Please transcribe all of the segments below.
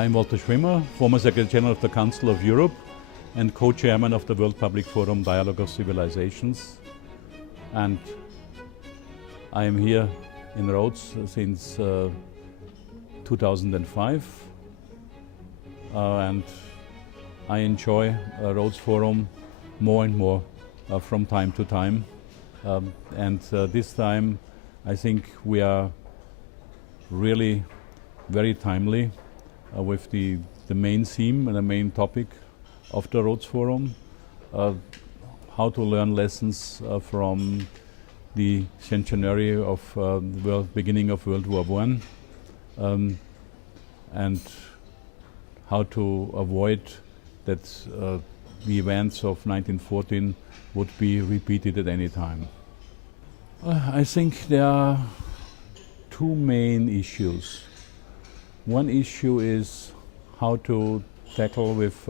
I'm Walter Schwimmer, former Secretary General of the Council of Europe and co-chairman of the World Public Forum Dialogue of Civilizations. And I am here in Rhodes since 2005. And I enjoy Rhodes Forum more and more from time to time. This time I think we are really very timely with the main theme and the main topic of the Rhodes Forum, how to learn lessons from the centenary of the beginning of World War I, and how to avoid that the events of 1914 would be repeated at any time. I think there are two main issues. One issue is how to tackle with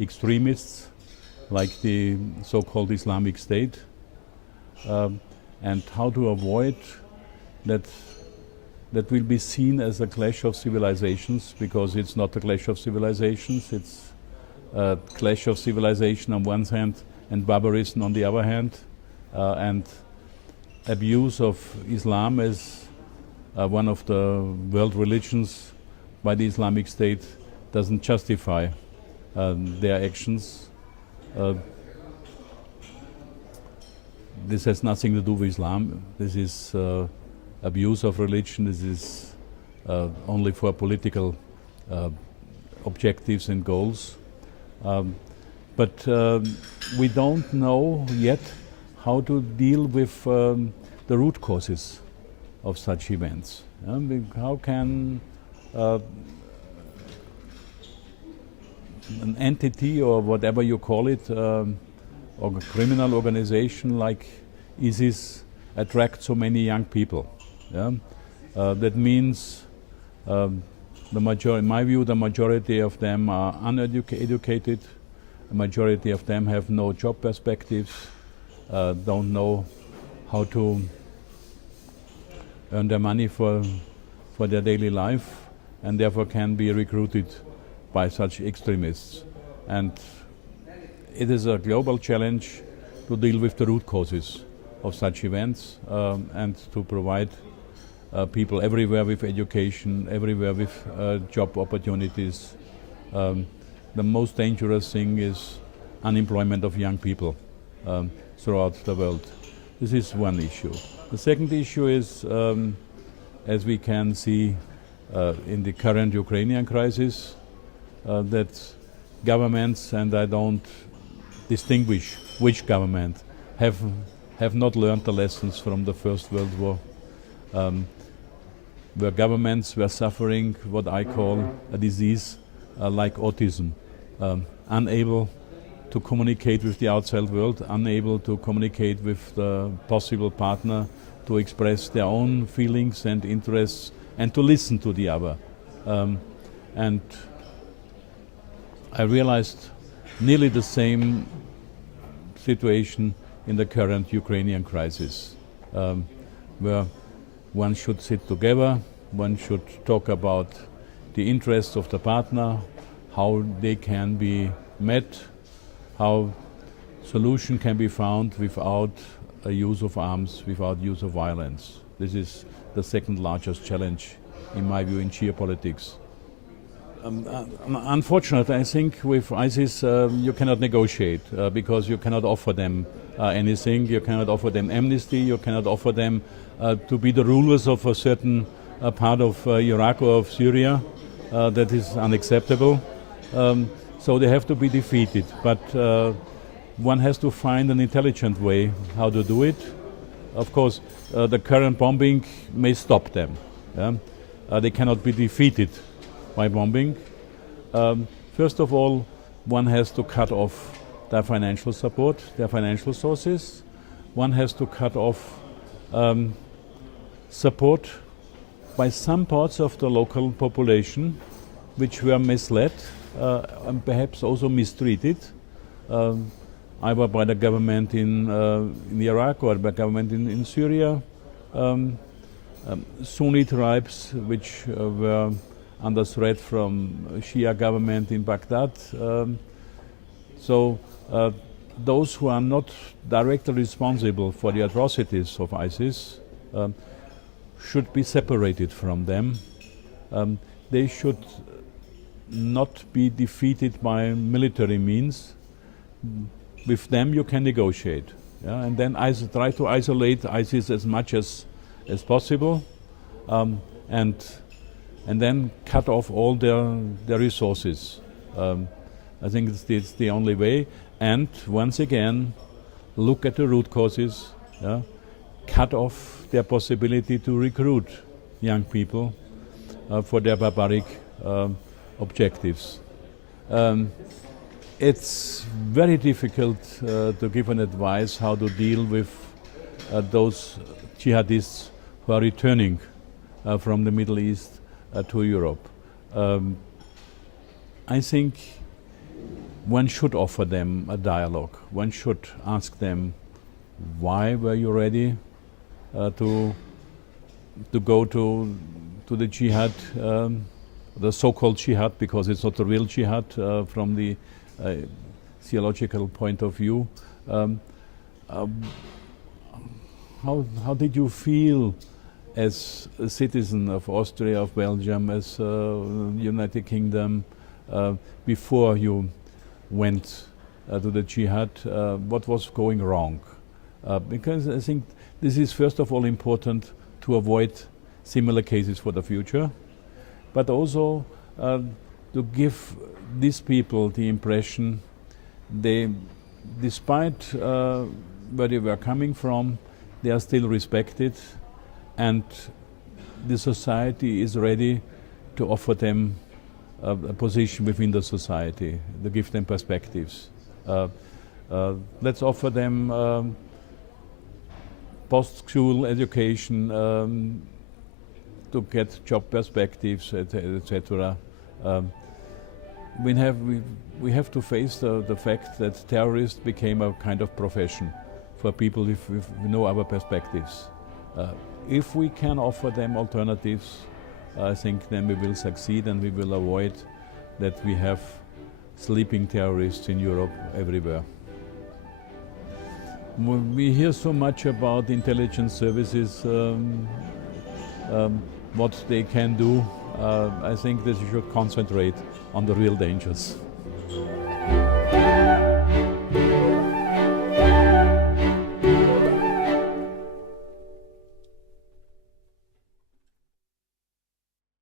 extremists like the so-called Islamic State, and how to avoid that will be seen as a clash of civilizations, because it's not a clash of civilizations, it's a clash of civilization on one hand and barbarism on the other hand, and abuse of Islam as one of the world religions by the Islamic State doesn't justify their actions. This has nothing to do with Islam. This is abuse of religion. This is only for political objectives and goals. But we don't know yet how to deal with the root causes of such events. How can an entity, or whatever you call it, or a criminal organization like ISIS, attract so many young people? That means, in my view, the majority of them are uneducated. The majority of them have no job perspectives, don't know how to earn their money for their daily life, and therefore can be recruited by such extremists. And it is a global challenge to deal with the root causes of such events, and to provide people everywhere with education, everywhere with job opportunities. The most dangerous thing is unemployment of young people throughout the world. This is one issue. The second issue is, as we can see in the current Ukrainian crisis, that governments, and I don't distinguish which government, have not learned the lessons from the First World War, where governments were suffering what I call a disease like autism, unable to communicate with the outside world, unable to communicate with the possible partner, to express their own feelings and interests, and to listen to the other. And I realized nearly the same situation in the current Ukrainian crisis, where one should sit together, one should talk about the interests of the partner, how they can be met, how solution can be found without a use of arms, without use of violence. This is the second largest challenge, in my view, in geopolitics. Unfortunately, I think with ISIS you cannot negotiate, because you cannot offer them anything. You cannot offer them amnesty. You cannot offer them to be the rulers of a certain part of Iraq or of Syria. That is unacceptable. So they have to be defeated. But one has to find an intelligent way how to do it. Of course, the current bombing may stop them. They cannot be defeated by bombing. First of all, one has to cut off their financial support, their financial sources. One has to cut off support by some parts of the local population which were misled and perhaps also mistreated, either by the government in Iraq or by the government in Syria. Sunni tribes which were under threat from Shia government in Baghdad. So those who are not directly responsible for the atrocities of ISIS should be separated from them. They should not be defeated by military means. With them you can negotiate. Yeah? And then try to isolate ISIS as much as possible, and then cut off all their resources. I think it's the only way. And once again, look at the root causes. Yeah? Cut off their possibility to recruit young people for their barbaric objectives. It's very difficult to give an advice how to deal with those jihadists who are returning from the Middle East to Europe. I think one should offer them a dialogue. One should ask them, why were you ready to go to the jihad, the so-called jihad, because it's not the real jihad from the theological point of view. How did you feel as a citizen of Austria, of Belgium, as United Kingdom, before you went to the jihad? What was going wrong? Because I think this is first of all important to avoid similar cases for the future, but also to give these people the impression despite where they were coming from, they are still respected, and the society is ready to offer them a position within the society, to give them perspectives. Let's offer them post-school education, to get job perspectives, etc. We have to face the fact that terrorists became a kind of profession for people with no other perspectives. If we can offer them alternatives, I think then we will succeed, and we will avoid that we have sleeping terrorists in Europe everywhere. We hear so much about intelligence services, what they can do. I think that you should concentrate on the real dangers.